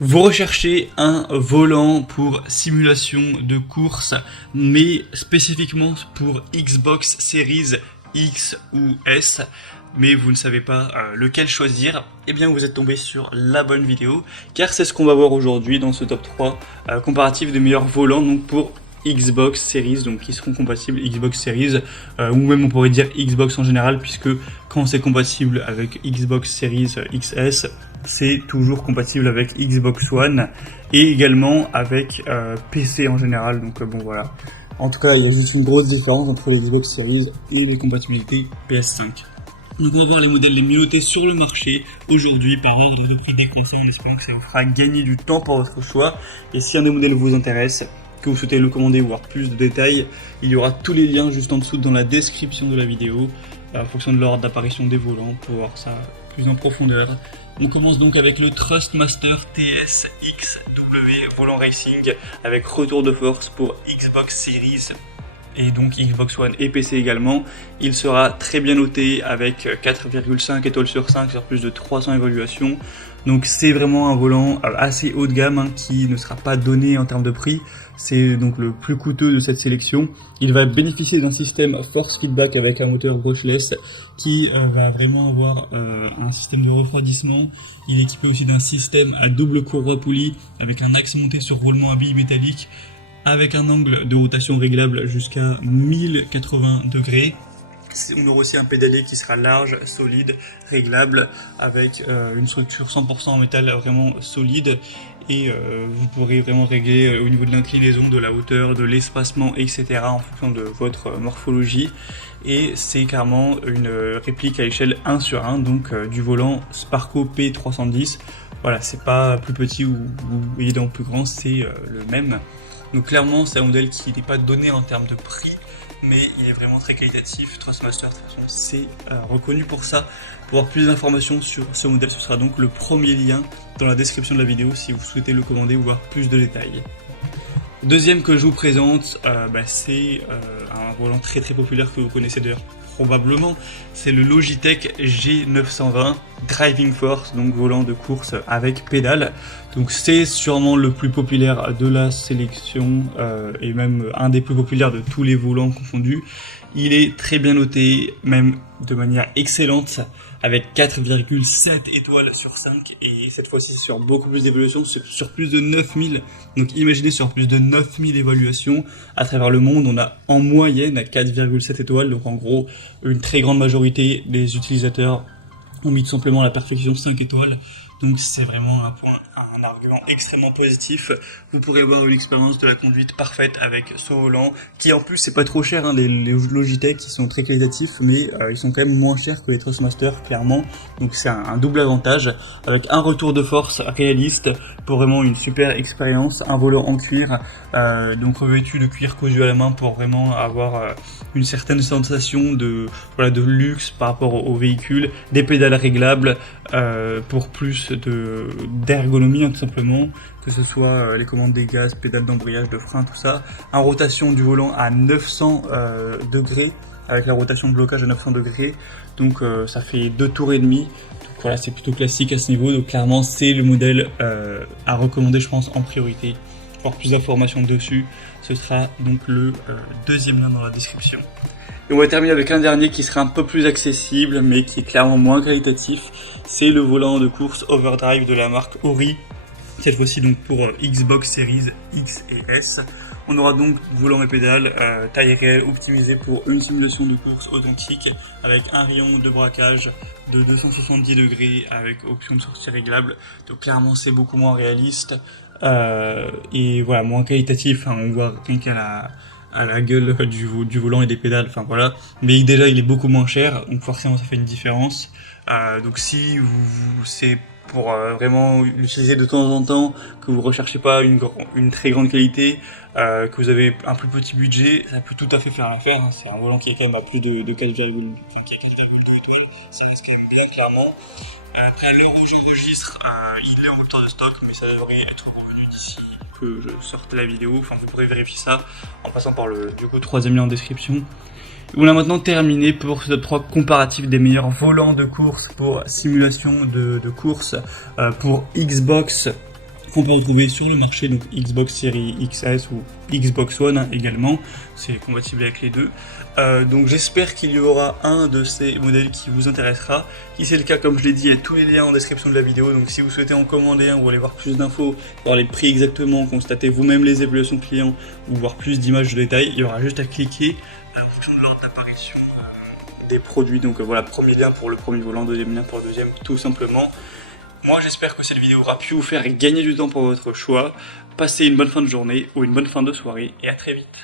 Vous recherchez un volant pour simulation de course, mais spécifiquement pour Xbox Series X ou S, mais vous ne savez pas lequel choisir. Eh bien vous êtes tombé sur la bonne vidéo, car c'est ce qu'on va voir aujourd'hui dans ce top 3 comparatif des meilleurs volants donc pour Xbox Series, donc qui seront compatibles Xbox Series, ou même on pourrait dire Xbox en général, puisque quand c'est compatible avec Xbox Series XS, c'est toujours compatible avec Xbox One et également avec PC en général, donc bon voilà. En tout cas, il y a juste une grosse différence entre les Xbox Series et les compatibilités PS5. Donc on va voir les modèles les mieux notés sur le marché aujourd'hui par ordre de prix décroissant, en espérant que ça vous fera gagner du temps pour votre choix. Et si un des modèles vous intéresse, que vous souhaitez le commander ou voir plus de détails, il y aura tous les liens juste en dessous dans la description de la vidéo, en fonction de l'ordre d'apparition des volants, pour voir ça plus en profondeur. On commence donc avec le Thrustmaster TS-XW volant racing avec retour de force pour Xbox Series et donc Xbox One et PC également. Il sera très bien noté avec 4,5 étoiles sur 5 sur plus de 300 évaluations. Donc c'est vraiment un volant assez haut de gamme qui ne sera pas donné en termes de prix. C'est donc le plus coûteux de cette sélection. Il va bénéficier d'un système force feedback avec un moteur brushless qui va vraiment avoir un système de refroidissement. Il est équipé aussi d'un système à double courroie poulie avec un axe monté sur roulement à billes métalliques avec un angle de rotation réglable jusqu'à 1080 degrés. On aura aussi un pédalier qui sera large, solide, réglable, avec une structure 100% en métal vraiment solide. Et vous pourrez vraiment régler au niveau de l'inclinaison, de la hauteur, de l'espacement, etc. en fonction de votre morphologie. Et c'est carrément une réplique à échelle 1 sur 1, donc du volant Sparco P310. Voilà, c'est pas plus petit ou vous voyez dans plus grand, c'est le même. Donc clairement, c'est un modèle qui n'est pas donné en termes de prix, mais il est vraiment très qualitatif. Thrustmaster, de toute façon, c'est reconnu pour ça. Pour avoir plus d'informations sur ce modèle, ce sera donc le premier lien dans la description de la vidéo si vous souhaitez le commander ou voir plus de détails. Deuxième que je vous présente, c'est un volant très populaire que vous connaissez d'ailleurs probablement, c'est le Logitech G920 Driving Force, donc volant de course avec pédale. Donc c'est sûrement le plus populaire de la sélection et même un des plus populaires de tous les volants confondus. Il est très bien noté, même de manière excellente, avec 4,7 étoiles sur 5 et cette fois-ci sur beaucoup plus d'évaluations, sur plus de 9000. Donc imaginez sur plus de 9000 évaluations à travers le monde, on a en moyenne 4,7 étoiles. Donc en gros, une très grande majorité des utilisateurs ont mis tout simplement à la perfection 5 étoiles. Donc c'est vraiment un argument extrêmement positif. Vous pourrez avoir une expérience de la conduite parfaite avec ce volant, qui en plus c'est pas trop cher, les Logitech qui sont très qualitatifs, mais ils sont quand même moins chers que les Thrustmaster clairement. Donc c'est un double avantage, avec un retour de force réaliste pour vraiment une super expérience, un volant en cuir, donc revêtu de cuir cousu à la main pour vraiment avoir une certaine sensation de luxe par rapport au véhicule, des pédales réglables pour plus d'ergonomie tout simplement, que ce soit les commandes des gaz, pédales d'embrayage, de frein, tout ça. En rotation du volant à 900 degrés, avec la rotation de blocage à 900 degrés, donc ça fait 2 tours et demi. Donc voilà, c'est plutôt classique à ce niveau, donc clairement c'est le modèle à recommander je pense en priorité. Pour avoir plus d'informations dessus, ce sera donc le deuxième lien dans la description. Et on va terminer avec un dernier qui sera un peu plus accessible, mais qui est clairement moins qualitatif. C'est le volant de course Overdrive de la marque Ori. Cette fois-ci donc pour Xbox Series X et S. On aura donc volant et pédale, taille réelle optimisée pour une simulation de course authentique, avec un rayon de braquage de 270 degrés, avec option de sortie réglable. Donc clairement c'est beaucoup moins réaliste, et voilà, moins qualitatif, on voit rien qu'à la gueule du volant et des pédales, enfin voilà. Mais déjà il est beaucoup moins cher, donc forcément ça fait une différence. Donc si c'est pour vraiment l'utiliser de temps en temps, que vous recherchez pas une très grande qualité, que vous avez un plus petit budget, ça peut tout à fait faire l'affaire. C'est un volant qui est quand même à plus de 4,2 étoiles, ça reste quand même bien clairement. Après à l'heure où j'enregistre, il est en rupture de stock, mais ça devrait être revenu d'ici que je sorte la vidéo. Enfin vous pourrez vérifier ça en passant par le troisième lien en description. On a maintenant terminé pour ce top 3 comparatif des meilleurs volants de course pour simulation de course pour Xbox qu'on peut retrouver sur le marché, donc Xbox Series XS ou Xbox One hein, également, c'est compatible avec les deux. Donc j'espère qu'il y aura un de ces modèles qui vous intéressera. Si c'est le cas, comme je l'ai dit, il y a tous les liens en description de la vidéo, donc si vous souhaitez en commander un ou aller voir plus d'infos, voir les prix exactement, constater vous-même les évaluations clients ou voir plus d'images de détails, il y aura juste à cliquer en fonction de l'ordre d'apparition des produits. Donc voilà, premier lien pour le premier volant, deuxième lien pour le deuxième, tout simplement. Moi j'espère que cette vidéo aura pu vous faire gagner du temps pour votre choix. Passez une bonne fin de journée ou une bonne fin de soirée et à très vite.